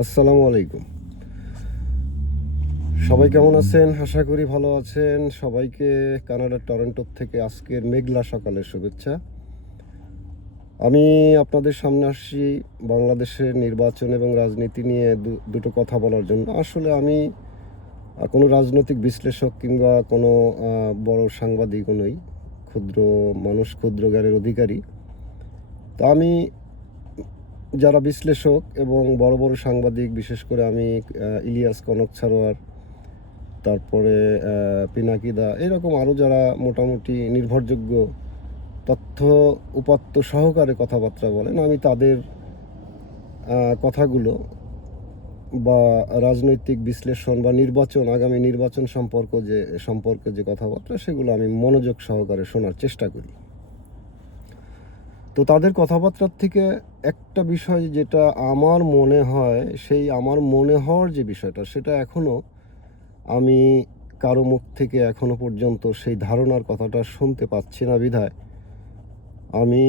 আসসালামু আলাইকুম। সবাই কেমন আছেন? আশা করি ভালো আছেন। সবাইকে কানাডার টরন্টো থেকে আজকের মেঘলা সকালের শুভেচ্ছা। আমি আপনাদের সামনে আসছি বাংলাদেশের নির্বাচন এবং রাজনীতি নিয়ে দুটো কথা বলার জন্য। আসলে আমি কোনো রাজনৈতিক বিশ্লেষক কিংবা কোনো বড় সাংবাদিকও নই। ক্ষুদ্র মানুষ, ক্ষুদ্র জ্ঞানের অধিকারী। তো আমি যারা বিশ্লেষক এবং বড় বড় সাংবাদিক, বিশেষ করে আমি ইলিয়াস কনক ছাড়োয়ার, তারপরে পিনাকিদা, এরকম আরও যারা মোটামুটি নির্ভরযোগ্য তথ্য উপাত্ত সহকারে কথাবার্তা বলেন, আমি তাদের কথাগুলো বা রাজনৈতিক বিশ্লেষণ বা আগামী নির্বাচন সম্পর্কে যে কথাবার্তা, সেগুলো আমি মনোযোগ সহকারে শোনার চেষ্টা করি। তো তাদের কথাবার্তার থেকে একটা বিষয় যেটা আমার মনে হয়, সেই আমার মনে হওয়ার যে বিষয়টা, সেটা এখনও আমি কারো মুখ থেকে এখনো পর্যন্ত সেই ধারণার কথাটা শুনতে পাচ্ছি না বিধায় আমি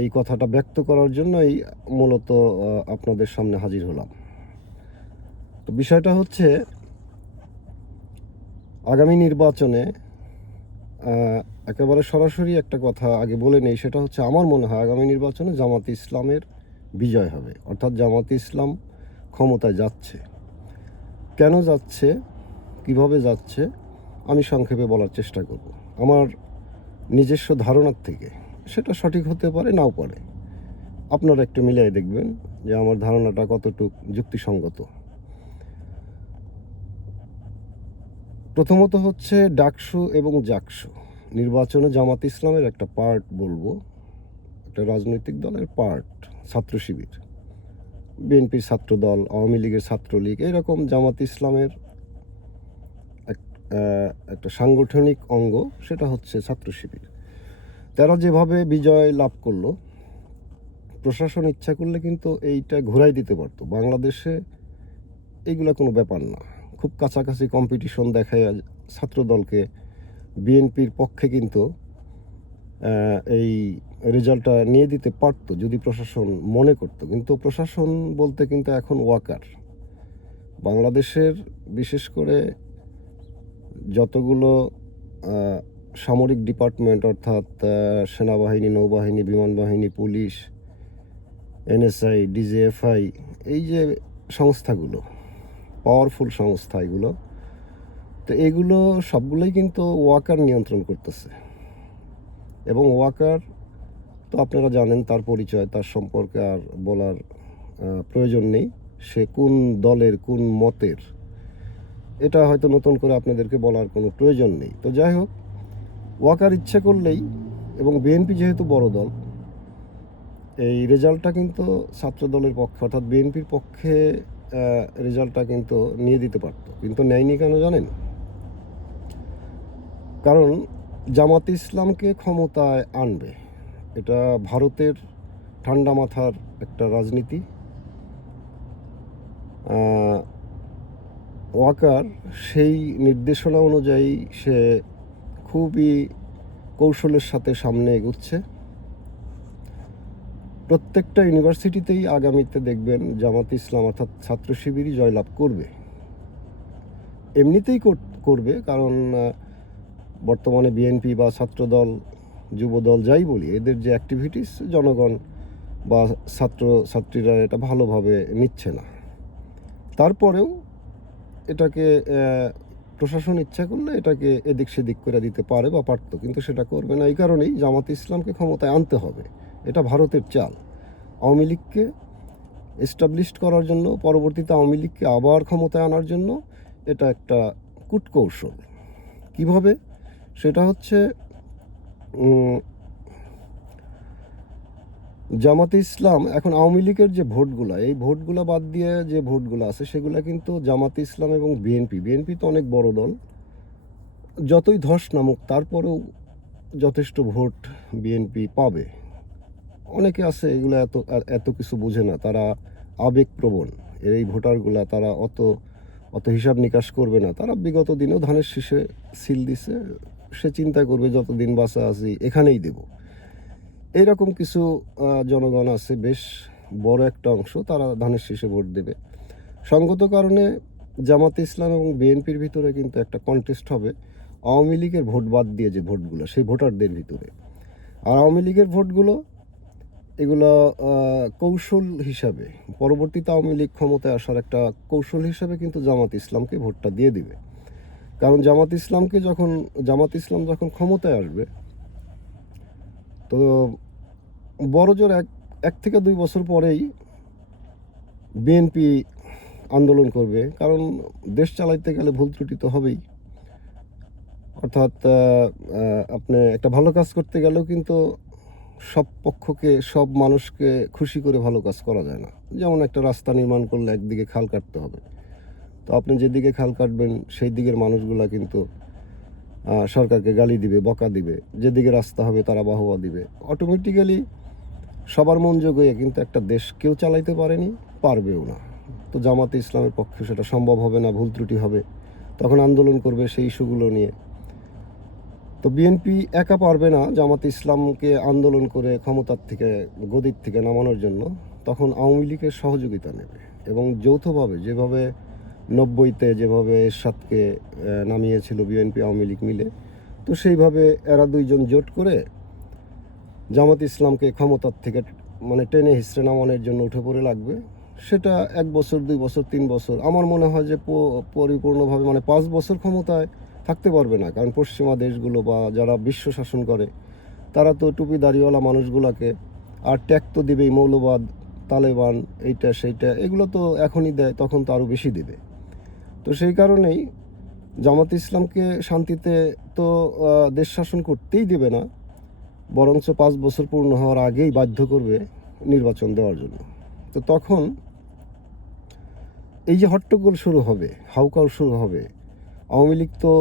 এই কথাটা ব্যক্ত করার জন্যই মূলত আপনাদের সামনে হাজির হলাম। তো বিষয়টা হচ্ছে, আগামী নির্বাচনে একেবারে সরাসরি একটা কথা আগে বলে নেই, সেটা হচ্ছে আমার মনে হয় আগামী নির্বাচনে জামাতে ইসলামের বিজয় হবে, অর্থাৎ জামাতে ইসলাম ক্ষমতায় যাচ্ছে। কেন যাচ্ছে, কিভাবে যাচ্ছে, আমি সংক্ষেপে বলার চেষ্টা করব আমার নিজস্ব ধারণার থেকে। সেটা সঠিক হতে পারে, নাও পারে। আপনারা একটু মিলিয়ে দেখবেন যে আমার ধারণাটা কতটুকু যুক্তিসঙ্গত। প্রথমত হচ্ছে ডাকসু এবং জাকসু নির্বাচনে জামাত ইসলামের একটা পার্ট বলবো, একটা রাজনৈতিক দলের পার্ট। ছাত্র শিবির, বিএনপির ছাত্র দল, আওয়ামী লীগের ছাত্রলীগ, এরকম জামাত ইসলামের একটা সাংগঠনিক অঙ্গ, সেটা হচ্ছে ছাত্র শিবির। তারা যেভাবে বিজয় লাভ করলো, প্রশাসন ইচ্ছা করলে কিন্তু এইটা ঘুরাই দিতে পারতো। বাংলাদেশে এইগুলো কোনো ব্যাপার না। খুব কাছাকাছি কম্পিটিশন দেখায় ছাত্রদলকে বিএনপির পক্ষে কিন্তু এই রেজাল্টটা নিয়ে দিতে পারতো যদি প্রশাসন মনে করতো। কিন্তু প্রশাসন বলতে কিন্তু এখন ওয়াকার। বাংলাদেশের বিশেষ করে যতগুলো সামরিক ডিপার্টমেন্ট, অর্থাৎ সেনাবাহিনী, নৌবাহিনী, বিমান বাহিনী, পুলিশ, এনএসআই, ডিজিএফআই, এই যে সংস্থাগুলো, পাওয়ারফুল সংস্থা এগুলো, তো এগুলো সবগুলোই কিন্তু ওয়াকার নিয়ন্ত্রণ করতেছে। এবং ওয়াকার তো আপনারা জানেন, তার পরিচয়, তার সম্পর্কে আর বলার প্রয়োজন নেই। সে কোন দলের, কোন মতের, এটা হয়তো নতুন করে আপনাদেরকে বলার কোনো প্রয়োজন নেই। তো যাই হোক, ওয়াকার ইচ্ছে করলেই, এবং বিএনপি যেহেতু বড় দল, এই রেজাল্টটা কিন্তু ছাত্র দলের পক্ষে, অর্থাৎ বিএনপির পক্ষে রেজাল্টটা কিন্তু নিয়ে দিতে পারত, কিন্তু নেয়নি। কেন জানেন? কারণ জামাতে ইসলামকে ক্ষমতায় আনবে, এটা ভারতের ঠান্ডা মাথার একটা রাজনীতি। ওয়াকার সেই নির্দেশনা অনুযায়ী সে খুবই কৌশলের সাথে সামনে এগুচ্ছে। প্রত্যেকটা ইউনিভার্সিটিতেই আগামীতে দেখবেন জামাত ইসলাম অর্থাৎ ছাত্র শিবিরই জয়লাভ করবে। এমনিতেই করবে, কারণ বর্তমানে বিএনপি বা ছাত্রদল, যুবদল, যাই বলি, এদের যে অ্যাক্টিভিটিস জনগণ বা ছাত্রীরা এটা ভালোভাবে নিচ্ছে না। তারপরেও এটাকে প্রশাসন ইচ্ছা করলে এটাকে এদিক সেদিক করে দিতে পারে বা পারত, কিন্তু সেটা করবে না। এই কারণেই জামাত ইসলামকে ক্ষমতায় আনতে হবে। এটা ভারতের চাল। আওয়ামী লীগকে এস্টাবলিশড করার জন্য, পরবর্তীতে আওয়ামী লীগকে আবার ক্ষমতায় আনার জন্য এটা একটা কূটকৌশল। কিভাবে? সেটা হচ্ছে জামাতে ইসলাম এখন আওয়ামী লীগের যে ভোটগুলা, এই ভোটগুলা বাদ দিয়ে যে ভোটগুলো আছে, সেগুলা কিন্তু জামাতে ইসলাম এবং বিএনপি তো অনেক বড় দল, যতই ধস নামুক তারপরেও যথেষ্ট ভোট বিএনপি পাবে। অনেকে আছে এগুলো এত এত কিছু বোঝে না, তারা আবেগপ্রবণ। এই ভোটারগুলা, তারা অত অত হিসাব নিকাশ করবে না। তারা বিগত দিনেও ধানের শীষে সিল দিছে, সে চিন্তা করবে যতদিন বাঁচা আছি এখানেই দেব। এইরকম কিছু জনগণ আছে বেশ বড় একটা অংশ তারা ধানের শীষে ভোট দেবে। সঙ্গত কারণে জামাতে ইসলাম এবং বিএনপির ভিতরে কিন্তু একটা কন্টেস্ট হবে আওয়ামী লীগের ভোট বাদ দিয়ে যে ভোটগুলো, সেই ভোটারদের ভিতরে। আর আওয়ামী লীগের ভোটগুলো এগুলো কৌশল হিসাবে, পরবর্তীতে আওয়ামী লীগ ক্ষমতায় আসার একটা কৌশল হিসাবে কিন্তু জামাত ইসলামকে ভোটটা দিয়ে দিবে। কারণ জামাত ইসলাম যখন ক্ষমতায় আসবে, তো বড়জোর এক থেকে 2 বছর পরেই বিএনপি আন্দোলন করবে। কারণ দেশ চালাইতে গেলে ভুল ত্রুটি তো হবেই। অর্থাৎ আপনি একটা ভালো কাজ করতে গেলেও কিন্তু সব পক্ষকে, সব মানুষকে খুশি করে ভালো কাজ করা যায় না। যেমন একটা রাস্তা নির্মাণ করলে একদিকে খাল কাটতে হবে, তো আপনি যেদিকে খাল কাটবেন সেই দিকের মানুষগুলা কিন্তু সরকারকে গালি দিবে, বকা দিবে। যেদিকে রাস্তা হবে তারা বাহবা দিবে। অটোমেটিক্যালি সবার মন জোগিয়ে কিন্তু একটা দেশ কেউ চালাইতে পারেনি, পারবেও না। তো জামাতে ইসলামের পক্ষে সেটা সম্ভব হবে না, ভুল ত্রুটি হবে, তখন আন্দোলন করবে সেই ইস্যুগুলো নিয়ে। তো বিএনপি একা পারবে না জামাতে ইসলামকে আন্দোলন করে ক্ষমতার থেকে, গদির থেকে নামানোর জন্য। তখন আওয়ামী লীগের সহযোগিতা নেবে এবং যৌথভাবে, যেভাবে 90-তে যেভাবে এরশাদকে নামিয়েছিল বিএনপি আওয়ামী লীগ মিলে, তো সেইভাবে এরা দুইজন জোট করে জামাত ইসলামকে ক্ষমতার থেকে মানে টেনে হিসড়ে নামানোর জন্য উঠে পড়ে লাগবে। সেটা 1 বছর, 2 বছর, 3 বছর, আমার মনে হয় যে পরিপূর্ণভাবে মানে 5 বছর ক্ষমতায় থাকতে পারবে না। কারণ পশ্চিমা দেশগুলো বা যারা বিশ্ব শাসন করে তারা তো টুপি দাড়িওয়ালা মানুষগুলোকে আর ট্যাগ তো দিবেই, মৌলবাদ, তালেবান, এইটা সেইটা, এগুলো তো এখনই দেয়, তখন তো আরও বেশি দিবে। তো সেই কারণেই জামাত ইসলামকে শান্তিতে তো দেশ শাসন করতেই দেবে না, বরঞ্চ 5 বছর পূর্ণ হওয়ার আগেই বাধ্য করবে নির্বাচন দেওয়ার জন্য। তো তখন এই যে হট্টগোল শুরু হবে, হাউকাউ শুরু হবে, আওয়ামী লীগ তো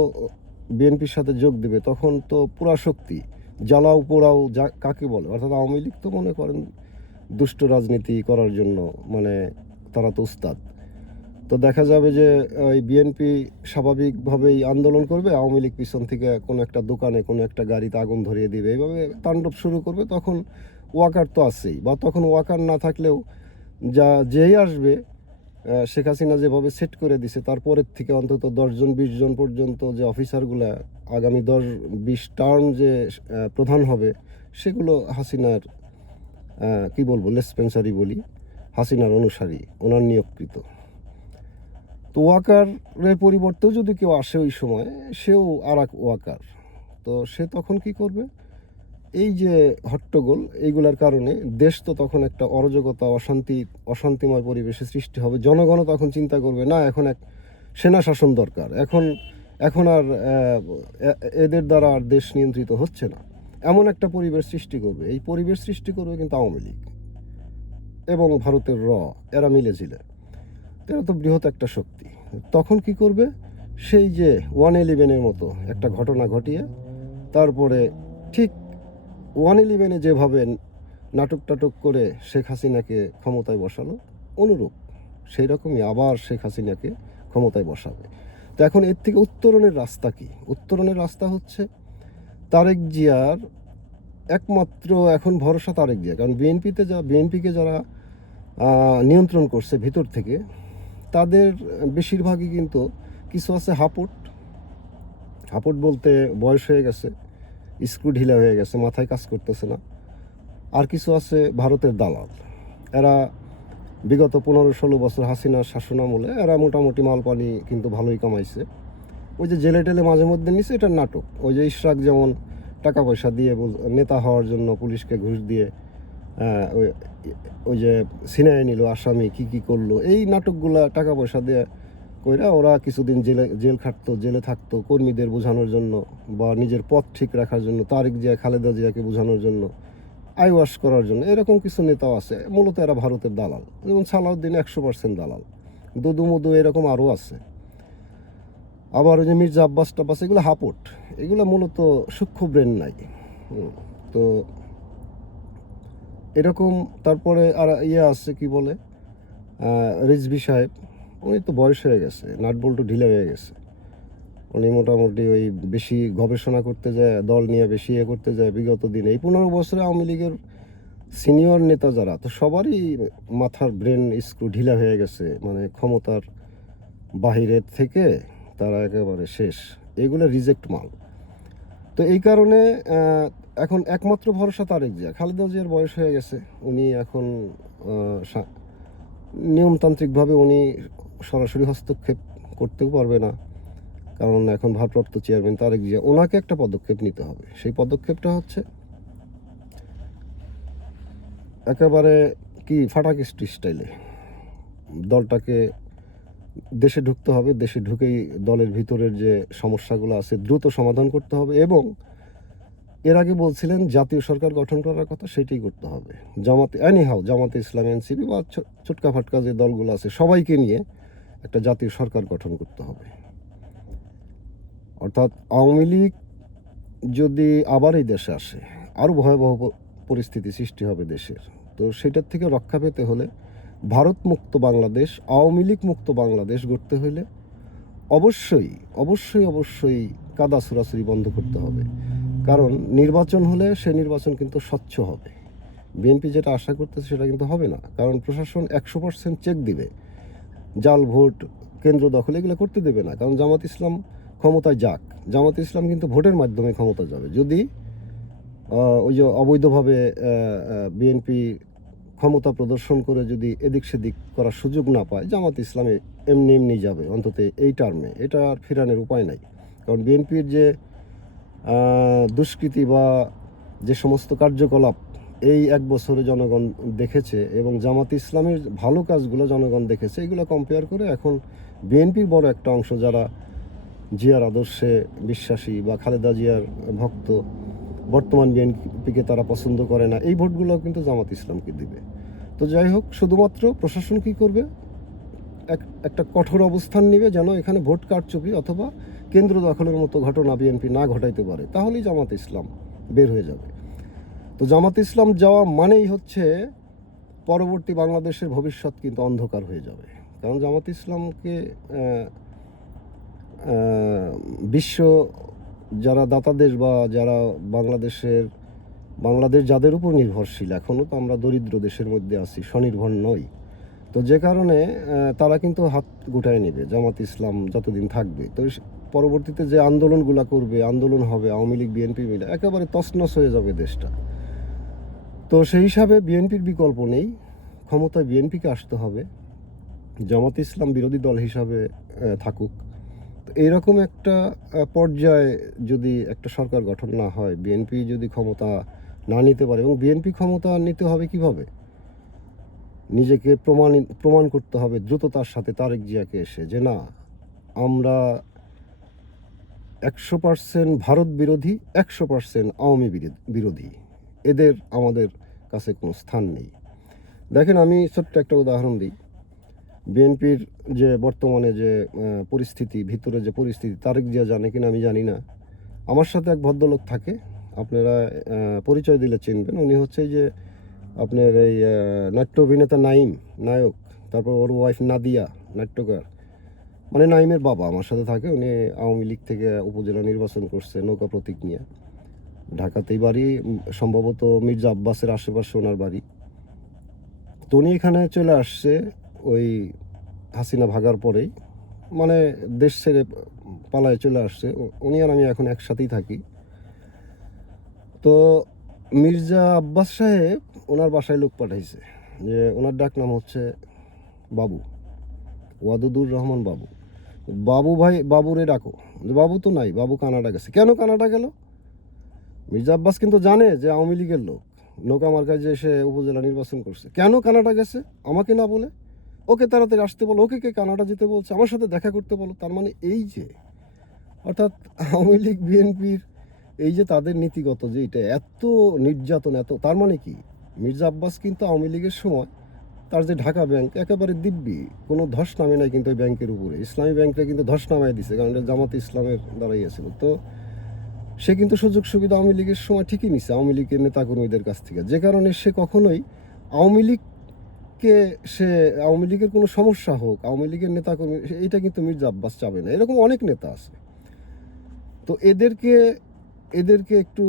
বিএনপির সাথে যোগ দেবে, তখন তো পুরা শক্তি, জ্বালাও পোড়াও যা কাকে বলে। অর্থাৎ আওয়ামী লীগ তো মনে করেন দুষ্ট রাজনীতি করার জন্য, মানে তারা তো উস্তাদ। তো দেখা যাবে যে ওই বিএনপি স্বাভাবিকভাবেই আন্দোলন করবে, আওয়ামী লীগ পিছন থেকে কোনো একটা দোকানে, কোনো একটা গাড়িতে আগুন ধরিয়ে দিবে, এইভাবে তাণ্ডব শুরু করবে। তখন ওয়াকার তো আছেই, বা তখন ওয়াকার না থাকলেও যেই আসবে, শেখ হাসিনা যেভাবে সেট করে দিছে, তারপরের থেকে অন্তত 10 জন 20 জন পর্যন্ত যে অফিসারগুলা আগামী 10-20 টার্ম যে প্রধান হবে, সেগুলো হাসিনার কি বলবো, লেসপেন্সারি বলি, হাসিনার অনুসারী, ওনার নিয়োগকৃত। তো ওয়াকারের পরিবর্তেও যদি কেউ আসে ওই সময়, সেও আর এক ওয়াকার। তো সে তখন কি করবে, এই যে হট্টগোল, এইগুলার কারণে দেশ তো তখন একটা অরাজকতা, অশান্তিময় পরিবেশের সৃষ্টি হবে। জনগণও তখন চিন্তা করবে, না এখন এক সেনা শাসন দরকার, এখন আর এদের দ্বারা আর দেশ নিয়ন্ত্রিত হচ্ছে না, এমন একটা পরিবেশ সৃষ্টি করবে। এই পরিবেশ সৃষ্টি করবে কিন্তু আওয়ামী লীগ এবং ভারতের এরা মিলেছিল। এরা তো বৃহৎ একটা শক্তি। তখন কি করবে, সেই যে 111-এর মতো একটা ঘটনা ঘটিয়ে তারপরে ঠিক 111-এ যেভাবে নাটক টাটক করে শেখ হাসিনাকে ক্ষমতায় বসানো, অনুরূপ সেই রকমই আবার শেখ হাসিনাকে ক্ষমতায় বসাবে। তো এখন এর থেকে উত্তরণের রাস্তা কি? উত্তরণের রাস্তা হচ্ছে তারেক জিয়ার একমাত্র এখন ভরসা তারেক জিয়া। কারণ বিএনপিকে যারা নিয়ন্ত্রণ করছে ভিতর থেকে, তাদের বেশিরভাগই কিন্তু, কিছু আছে হাপুট বলতে বয়স হয়ে গেছে, স্ক্রু ঢিলা হয়ে গেছে, মাথায় কাজ করতেছে না। আর কিছু আছে ভারতের দালাল। এরা বিগত 15-16 বছর হাসিনার শাসনামলে এরা মোটামুটি মাল পানি কিন্তু ভালোই কামাইছে। ওই যে জেলে টেলে মাঝে মধ্যে নিছে, এটা নাটক। ওই যে ইশরাক যেমন টাকা পয়সা দিয়ে নেতা হওয়ার জন্য পুলিশকে ঘুষ দিয়ে ওই যে ছিনায় নিল আসামি, কি করলো, এই নাটকগুলা টাকা পয়সা দিয়ে কইরা ওরা কিছুদিন জেলে থাকতো কর্মীদের বোঝানোর জন্য বা নিজের পথ ঠিক রাখার জন্য, তারেক জিয়া খালেদা জিয়াকে বোঝানোর জন্য, আইওয়াশ করার জন্য। এরকম কিছু নেতাও আছে, মূলত এরা ভারতের দালাল। যেমন সালাউদ্দিন 100% দালাল, দুদু মুদু এরকম আরও আছে। আবার ওই যে মির্জা আব্বাস টাব্বাস, এগুলো হাপট, এগুলো মূলত সূক্ষ্ম ব্রেন নাই। তো এরকম। তারপরে আর আছে কি বলে, রিজভী সাহেব, উনি তো বয়স হয়ে গেছে, নাটবল্টু ঢিলা হয়ে গেছে। উনি মোটামুটি ওই বেশি গবেষণা করতে যায়, দল নিয়ে বেশি করতে যায়। বিগত দিনে এই 15 বছরে আওয়ামী লীগের সিনিয়র নেতা যারা, তো সবারই মাথার ব্রেন স্ক্রু ঢিলা হয়ে গেছে, মানে ক্ষমতার বাহিরের থেকে তারা একেবারে শেষ, এগুলো রিজেক্ট মাল। তো এই কারণে এখন একমাত্র ভরসা তারেক জিয়া। খালেদা জিয়ার বয়স হয়ে গেছে, উনি এখন নিয়মতান্ত্রিকভাবে উনি সরাসরি হস্তক্ষেপ করতেও পারবে না, কারণ এখন ভারপ্রাপ্ত চেয়ারম্যান তারেক জিয়া। ওনাকে একটা পদক্ষেপ নিতে হবে। সেই পদক্ষেপটা হচ্ছে একেবারে কি ফাটাকেস্টি স্টাইলে দলটাকে দেশে ঢুকতে হবে। দেশে ঢুকেই দলের ভিতরের যে সমস্যাগুলো আছে দ্রুত সমাধান করতে হবে, এবং এর আগে বলছিলেন জাতীয় সরকার গঠন করার কথা, সেটাই করতে হবে। জামাতে ইসলামী, এনসিপি বা ছোটকা ফাটকা যে দলগুলো আছে সবাইকে নিয়ে একটা জাতীয় সরকার গঠন করতে হবে। অর্থাৎ আওয়ামী লীগ যদি আবার এই দেশে আসে, আরও ভয়াবহ পরিস্থিতি সৃষ্টি হবে দেশের। তো সেটার থেকে রক্ষা পেতে হলে ভারত মুক্ত বাংলাদেশ, আওয়ামী লীগ মুক্ত বাংলাদেশ গড়তে হলে অবশ্যই অবশ্যই অবশ্যই কাদা ছোড়াছুড়ি বন্ধ করতে হবে। কারণ নির্বাচন হলে সে নির্বাচন কিন্তু স্বচ্ছ হবে। বিএনপি যেটা আশা করতেছে সেটা কিন্তু হবে না, কারণ প্রশাসন 100% চেক দিবে। জাল ভোট, কেন্দ্র দখল এগুলো করতে দেবে না, কারণ জামাত ইসলাম ক্ষমতায় যাক, জামাত ইসলাম কিন্তু ভোটের মাধ্যমে ক্ষমতা যাবে। যদি ওই যে অবৈধভাবে বিএনপি ক্ষমতা প্রদর্শন করে যদি এদিক সেদিক করার সুযোগ না পায়, জামাত ইসলামে এমনি এমনি যাবে, অন্তত এই টার্মে। এটা আর ফেরানোর উপায় নাই, কারণ বিএনপির যে দুষ্কৃতি বা যে সমস্ত কার্যকলাপ এই 1 বছরে জনগণ দেখেছে, এবং জামাত ইসলামের ভালো কাজগুলো জনগণ দেখেছে, এগুলো কম্পেয়ার করে এখন বিএনপির বড় একটা অংশ যারা জিয়ার আদর্শে বিশ্বাসী বা খালেদা জিয়ার ভক্ত, বর্তমান বিএনপিকে তারা পছন্দ করে না, এই ভোটগুলো কিন্তু জামাত ইসলামকে দিবে। তো যাই হোক, শুধুমাত্র প্রশাসন কি করবে, একটা কঠোর অবস্থান নেবে যেন এখানে ভোট কারচুপি অথবা কেন্দ্র দখলের মতো ঘটনা বিএনপি না ঘটাইতে পারে, তাহলেই জামাত ইসলাম বের হয়ে যাবে। তো জামাত ইসলাম যাওয়া মানেই হচ্ছে পরবর্তী বাংলাদেশের ভবিষ্যৎ কিন্তু অন্ধকার হয়ে যাবে, কারণ জামাত ইসলামকে বিশ্ব যারা দাতা দেশ বা যারা বাংলাদেশ যাদের উপর নির্ভরশীল, এখনও তো আমরা দরিদ্র দেশের মধ্যে আছি, স্বনির্ভর নই। তো যে কারণে তারা কিন্তু হাত গুটায় নেবে জামাত ইসলাম যতদিন থাকবে। তো পরবর্তীতে যে আন্দোলনগুলো করবে, আন্দোলন হবে আওয়ামী লীগ বিএনপি মিলে, একেবারে তছনছ হয়ে যাবে দেশটা। তো সেই হিসাবে বিএনপির বিকল্প নেই, ক্ষমতায় বিএনপিকে আসতে হবে, জামাত ইসলাম বিরোধী দল হিসাবে থাকুক। তো এইরকম একটা পর্যায়ে যদি একটা সরকার গঠন না হয়, বিএনপি যদি ক্ষমতা না নিতে পারে, এবং বিএনপি ক্ষমতা নিতে হবে কিভাবে, নিজেকে প্রমাণ করতে হবে দ্রুততার সাথে তারেক জিয়াকে এসে, যে না, আমরা 100% ভারত বিরোধী, 100% আওয়ামী বিরোধী, এদের আমাদের কাছে কোনো স্থান নেই। দেখেন, আমি ছোট্ট একটা উদাহরণ দিই। বিএনপির যে বর্তমানে যে পরিস্থিতি, ভিতরে যে পরিস্থিতি, তারেক জিয়া জানে কিনা আমি জানি না। আমার সাথে এক ভদ্রলোক থাকে, আপনারা পরিচয় দিলে চিনবেন। উনি হচ্ছে যে আপনার এই নাট্য অভিনেতা নায়ক, তারপর ওর ওয়াইফ নাদিয়া, নাট্যকার, মানে নাইমের বাবা আমার সাথে থাকে। উনি আওয়ামী লীগ থেকে উপজেলা নির্বাচন করছে নৌকা প্রতীক নিয়ে, ঢাকাতেই বাড়ি, সম্ভবত মির্জা আব্বাসের আশেপাশে ওনার বাড়ি। তো উনি এখানে চলে আসছে ওই হাসিনা ভাগার পরেই, মানে দেশ ছেড়ে পালায় চলে আসছে। উনি আর আমি এখন একসাথেই থাকি। তো মির্জা আব্বাস সাহেব ওনার বাসায় লোক পাঠাইছে, যে ওনার ডাক নাম হচ্ছে বাবু, ওয়াদুদুর রহমান বাবু। বাবু ভাই, বাবুরে ডাকো। বাবু তো নাই, বাবু কানাডা গেছে। কেন কানাডা গেল? মির্জা আব্বাস কিন্তু জানে যে আওয়ামী লীগের লোক, নৌকা মার্কায় যে সে উপজেলা নির্বাচন করছে। কেন কানাডা গেছে আমাকে না বলে? ওকে তাড়াতাড়ি আসতে বলো, ওকে কে কানাডা যেতে বলছে, আমার সাথে দেখা করতে বলো। তার মানে এই যে, অর্থাৎ আওয়ামী লীগ বিএনপির এই যে তাদের নীতিগত যে এটা এত নির্যাতন, এত, তার মানে কি, মির্জা আব্বাস কিন্তু আওয়ামী লীগের সময় তার যে ঢাকা ব্যাংক একেবারে দিব্যি, কোনো ধস নামে নাই কিন্তু ওই ব্যাংকের উপরে। ইসলামী ব্যাংকটা কিন্তু ধস নামায় দিছে, কারণ এটা জামাত ইসলামের দ্বারাই ছিল। তো সে কিন্তু সুযোগ সুবিধা আওয়ামী লীগের সময় ঠিকই নিছে আওয়ামী লীগের নেতাকর্মীদের কাছ থেকে, যে কারণে সে কখনোই আওয়ামী লীগকে, সে আওয়ামী লীগের কোনো সমস্যা হোক, আওয়ামী লীগের নেতাকর্মী, এটা কিন্তু মির্জা আব্বাস চাবে না। এরকম অনেক নেতা আছে। তো এদেরকে এদেরকে একটু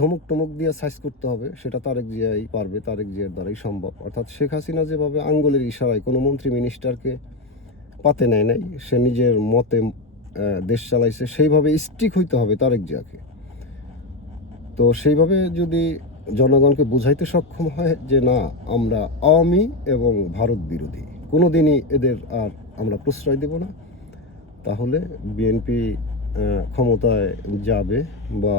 ধমক টমক দিয়ে সাইজ করতে হবে, সেটা তারেক জিয়াই পারবে, তারেক জিয়ার দ্বারাই সম্ভব। অর্থাৎ শেখ হাসিনা যেভাবে আঙ্গুলের ইশারায় কোনো মন্ত্রী মিনিস্টারকে পাতে নেয় নাই, সে নিজের মতে দেশ চালাইছে, সেইভাবে স্টিক হইতে হবে তারেক জিয়াকে। তো সেইভাবে যদি জনগণকে বুঝাইতে সক্ষম হয় যে না, আমরা আওয়ামী এবং ভারত বিরোধী, কোনো দিনই এদের আর আমরা প্রশ্রয় দেব না, তাহলে বিএনপি ক্ষমতায় যাবে, বা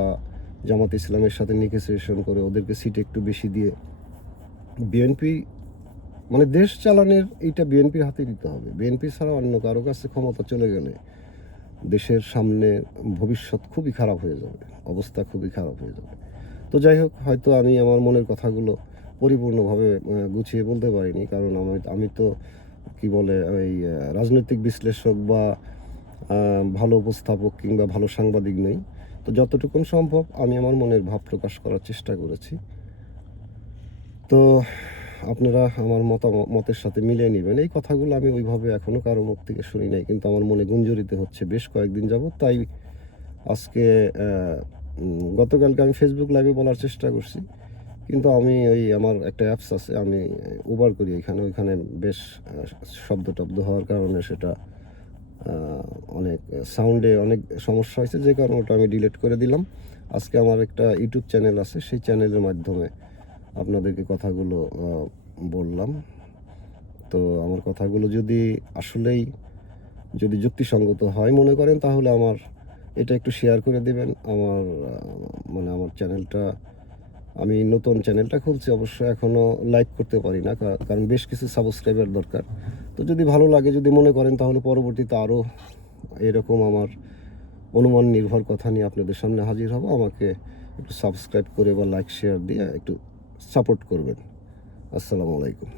জামাত ইসলামের সাথে নেগোসিয়েশন করে ওদেরকে সিট একটু বেশি দিয়ে বিএনপি মানে দেশ চালানোর এইটা বিএনপির হাতে দিতে হবে। বিএনপি ছাড়া অন্য কারো কাছে ক্ষমতা চলে গেলে দেশের সামনে ভবিষ্যৎ খুবই খারাপ হয়ে যাবে, অবস্থা খুবই খারাপ হয়ে যাবে। তো যাই হোক, হয়তো আমি আমার মনের কথাগুলো পরিপূর্ণভাবে গুছিয়ে বলতে পারিনি, কারণ আমি তো কি বলে ওই রাজনৈতিক বিশ্লেষক বা ভালো উপস্থাপক কিংবা ভালো সাংবাদিক নই। তো যতটুকুন সম্ভব আমি আমার মনের ভাব প্রকাশ করার চেষ্টা করেছি। তো আপনারা আমার মতের সাথে মিলিয়ে নেবেন। এই কথাগুলো আমি ওইভাবে এখনো কারো মুখ থেকে শুনি নাই, কিন্তু আমার মনে গুঞ্জরিত হচ্ছে বেশ কয়েকদিন যাবত। তাই আজকে গতকালকে আমি ফেসবুক লাইভে বলার চেষ্টা করছি, কিন্তু আমি ওই আমার একটা অ্যাপস আছে, আমি উবার করি এখানে, ওইখানে বেশ শব্দ টব্দ হওয়ার কারণে সেটা অনেক সাউন্ডে অনেক সমস্যা হয়েছে, যে কারণে ওটা আমি ডিলিট করে দিলাম। আজকে আমার একটা ইউটিউব চ্যানেল আছে, সেই চ্যানেলের মাধ্যমে আপনাদেরকে কথাগুলো বললাম। তো আমার কথাগুলো যদি আসলেই যদি যুক্তিসঙ্গত হয় মনে করেন, তাহলে আমার এটা একটু শেয়ার করে দিবেন। আমার মানে আমার চ্যানেলটা, আমি নতুন চ্যানেলটা খুলছি, অবশ্য এখনও লাইক করতে পারি না, কারণ বেশ কিছু সাবস্ক্রাইবার দরকার। তো যদি ভালো লাগে, যদি মনে করেন, তাহলে পরবর্তীতে আরও এরকম আমার অনুমান নির্ভর কথা নিয়ে আপনাদের সামনে হাজির হব। আমাকে একটু সাবস্ক্রাইব করে বা লাইক শেয়ার দিয়ে একটু সাপোর্ট করবেন। আসসালামু আলাইকুম।